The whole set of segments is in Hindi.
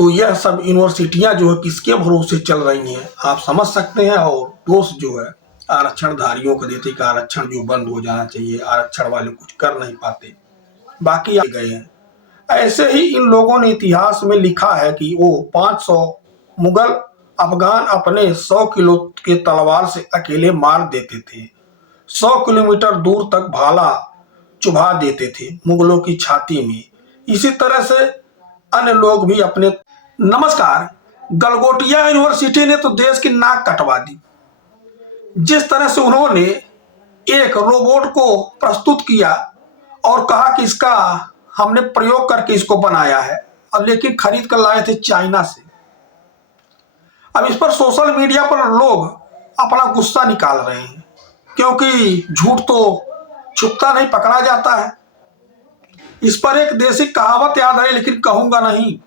तो यह सब यूनिवर्सिटियां जो है किसके भरोसे चल रही हैं आप समझ सकते हैं। और दोष जो है आरक्षण धारियों को देते कि आरक्षण जो बंद हो जाना चाहिए, आरक्षण वाले कुछ कर नहीं पाते, बाकी आ गए हैं। ऐसे ही इन लोगों ने इतिहास में लिखा है कि वो 500 मुगल अफगान अपने 100 किलो के तलवार से अकेले मार देते थे। 100 किलोमीटर दूर तक भाला चुभा देते थे मुगलों की छाती में। इसी तरह से अन्य लोग भी अपने। नमस्कार। गलगोटिया यूनिवर्सिटी ने तो देश की नाक कटवा दी। जिस तरह से उन्होंने एक रोबोट को प्रस्तुत किया और कहा कि इसका हमने प्रयोग करके इसको बनाया है, अब लेकिन खरीद कर लाए थे चाइना से। अब इस पर सोशल मीडिया पर लोग अपना गुस्सा निकाल रहे हैं, क्योंकि झूठ तो छुपता नहीं, पकड़ा जाता है। इस पर एक देसी कहावत याद है, लेकिन कहूंगा नहीं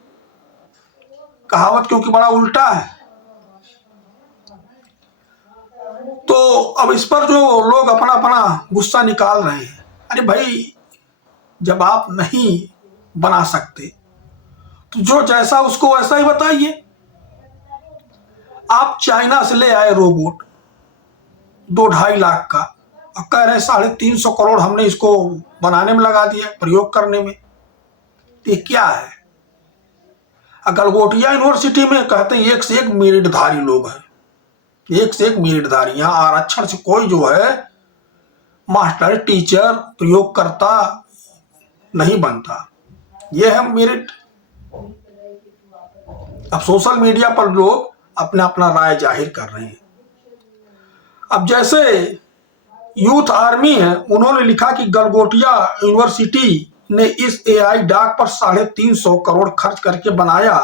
कहावत, क्योंकि बड़ा उल्टा है। तो अब इस पर जो लोग अपना अपना गुस्सा निकाल रहे हैं, अरे भाई जब आप नहीं बना सकते तो जो जैसा उसको वैसा ही बताइए। आप चाइना से ले आए रोबोट 2-2.5 लाख का और कह रहे 350 करोड़ हमने इसको बनाने में लगा दिया, प्रयोग करने में। ये क्या है? गलगोटिया यूनिवर्सिटी में कहते हैं एक से एक मेरिटधारी लोग हैं, एक से एक मेरिटधारी। यहाँ आरक्षण से कोई जो है मास्टर, टीचर, प्रयोगकर्ता नहीं बनता, यह है मेरिट। अब सोशल मीडिया पर लोग अपना अपना राय जाहिर कर रहे हैं। अब जैसे यूथ आर्मी है, उन्होंने लिखा कि गलगोटिया यूनिवर्सिटी ने इस एआई डॉग पर 350 करोड़ खर्च करके बनाया।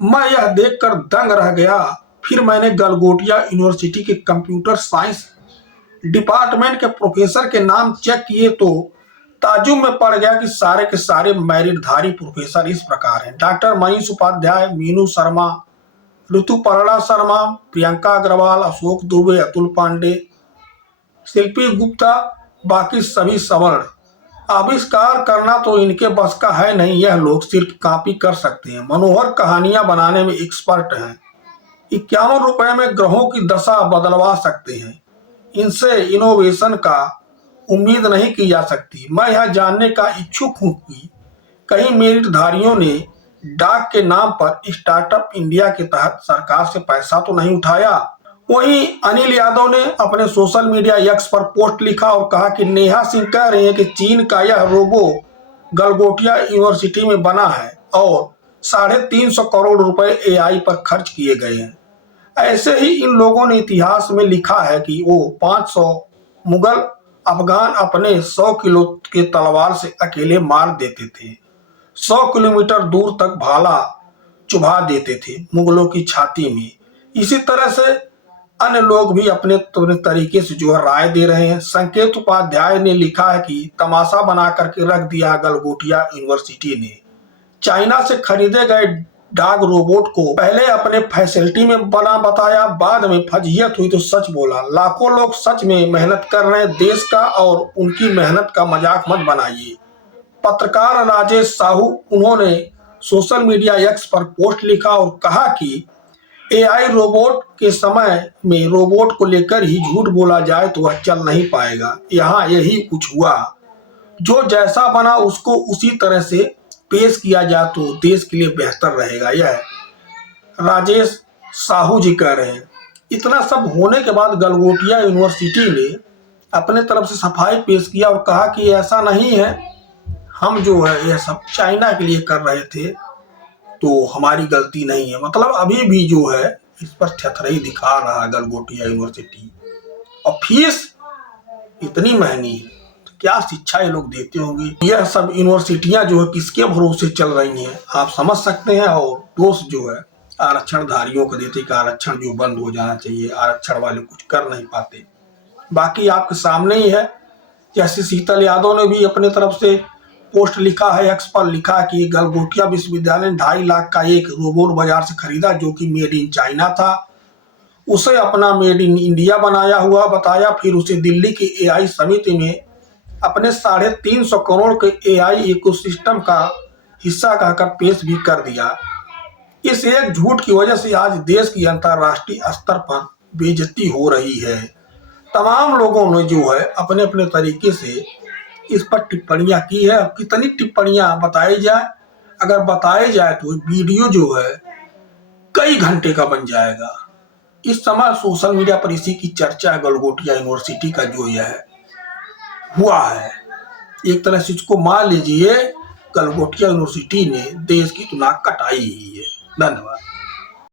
मैं यह देखकर दंग रह गया। फिर मैंने गलगोटिया यूनिवर्सिटी के कंप्यूटर साइंस डिपार्टमेंट के प्रोफेसर के नाम चेक किए तो ताजुब में पड़ गया कि सारे के सारे मेरिटधारी प्रोफेसर इस प्रकार हैं: डॉक्टर मनीष उपाध्याय, मीनू शर्मा, ऋतुपर्णा शर्मा, प्रियंका अग्रवाल, अशोक दुबे, अतुल पांडे, शिल्पी गुप्ता, बाकी सभी सवर्ण। आविष्कार करना तो इनके बस का है नहीं, यह लोग सिर्फ कॉपी कर सकते हैं। मनोहर कहानियां बनाने में एक्सपर्ट हैं। 51 रुपए में ग्रहों की दशा बदलवा सकते हैं। इनसे इनोवेशन का उम्मीद नहीं की जा सकती। मैं यह जानने का इच्छुक हूं कि कहीं मेरिटधारियों ने डाक के नाम पर स्टार्टअप इंडिया के तहत सरकार से पैसा तो नहीं उठाया। वहीं अनिल यादव ने अपने सोशल मीडिया एक्स पर पोस्ट लिखा और कहा कि नेहा सिंह कह रही है कि चीन का यह रोबो गलगोटिया यूनिवर्सिटी में बना है और 350 करोड़ रुपए एआई पर खर्च किए गए हैं। ऐसे ही इन लोगों ने इतिहास में लिखा है कि वो 500 मुगल अफगान अपने 100 किलो के तलवार से अकेले मार देते थे। 100 किलोमीटर दूर तक भाला चुभा देते थे मुगलों की छाती में। इसी तरह से अन्य लोग भी अपने तरीके से जो है राय दे रहे हैं। संकेत उपाध्याय ने लिखा है कि तमाशा बना करके रख दिया गलगोटिया यूनिवर्सिटी ने। चाइना से खरीदे गए डॉग रोबोट को पहले अपने फैसिलिटी में बना बताया, बाद में फजीहत हुई तो सच बोला। लाखों लोग सच में मेहनत कर रहे हैं देश का, और उनकी मेहनत का मजाक मत बनाइए। पत्रकार राजेश साहू, उन्होंने सोशल मीडिया एक्स पर पोस्ट लिखा और कहा कि एआई रोबोट के समय में रोबोट को लेकर ही झूठ बोला जाए तो वह चल नहीं पाएगा। यहाँ यही कुछ हुआ, जो जैसा बना उसको उसी तरह से पेश किया जाए तो देश के लिए बेहतर रहेगा। यह राजेश साहू जी कह रहे हैं। इतना सब होने के बाद गलगोटिया यूनिवर्सिटी ने अपने तरफ से सफाई पेश किया और कहा कि ऐसा नहीं है, हम जो है यह सब चाइना के लिए कर रहे थे, तो हमारी गलती नहीं है। मतलब अभी भी जो है इस पर थथरई दिखा रहा है गलगोटिया यूनिवर्सिटी। और फीस इतनी महंगी है, तो क्या शिक्षा ये लोग देते होंगे। यह सब यूनिवर्सिटियां जो है किसके भरोसे चल रही हैं आप समझ सकते हैं। और दोष जो है आरक्षण धारियों को देते कि आरक्षण जो बंद हो जाना चाहिए, आरक्षण वाले कुछ कर नहीं पाते, बाकी आपके सामने ही है। जैसे शीतल यादव ने भी अपने तरफ से पोस्ट लिखा है, एक्स पर लिखा कि गलगोटिया विश्वविद्यालय ने 2.5 लाख का एक रोबोट बाजार से खरीदा जो कि मेड इन चाइना था। उसे अपना मेड इन इंडिया बनाया हुआ बताया। फिर उसे दिल्ली की एआई समिति में अपने 350 करोड़ के एआई इकोसिस्टम का हिस्सा कहकर पेश भी कर दिया। इस एक झूठ की वजह से आज देश की अंतर्राष्ट्रीय स्तर पर बेइज्जती हो रही है। तमाम लोगों ने जो है अपने अपने तरीके से इस पर टिप्पणियां की है। कितनी टिप्पणियां बताई जाए, अगर बताई जाए तो वीडियो जो है कई घंटे का बन जाएगा। इस समय सोशल मीडिया पर इसी की चर्चा गलगोटिया यूनिवर्सिटी का जो यह हुआ है, एक तरह से इसको मान लीजिए गलगोटिया यूनिवर्सिटी ने देश की नाक कटाई ही है। धन्यवाद।